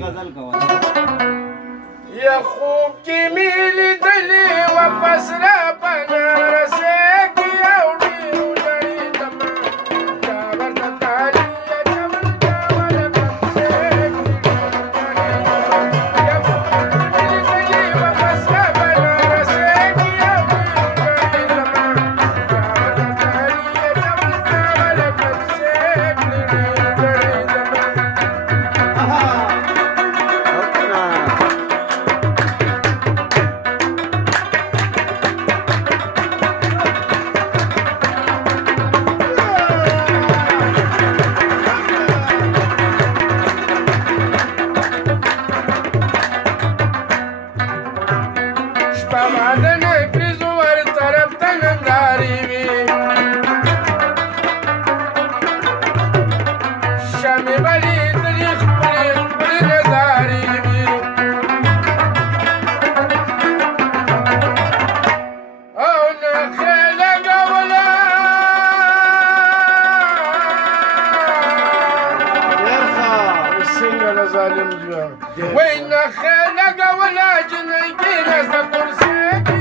غزل کوه یا خوب کې مې لیدلې واپس را بنارسې کې اوړي وړي دما جاور د کالي جمل جاور کمسې یا خوب کې مې لیدلې واپس را بنارسې کې اوړي وړي دما جاور د کالي جمل جاور کمسې وين خلق ولا جنيكي ناس كرسيك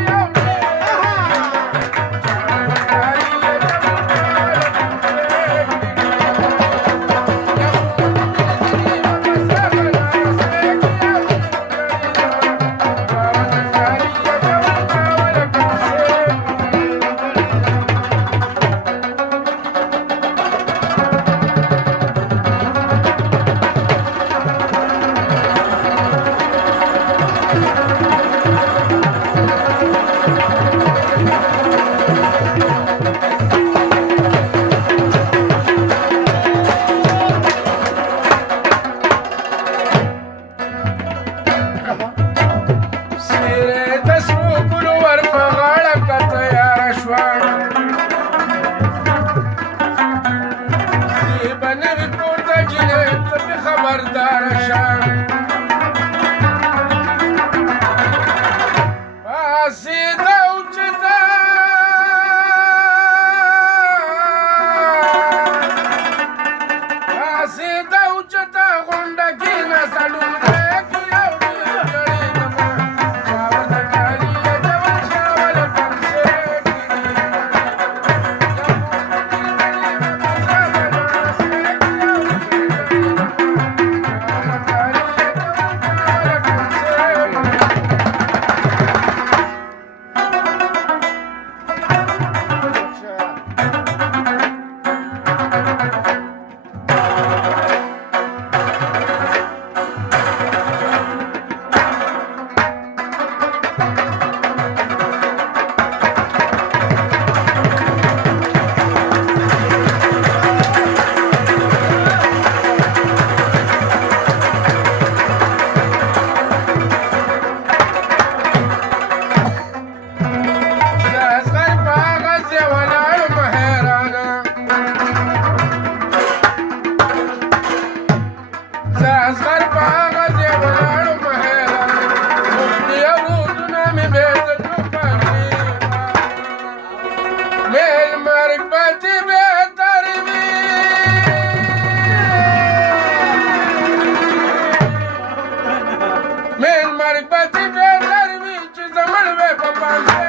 من مربتي بيتر بيش زمن بابا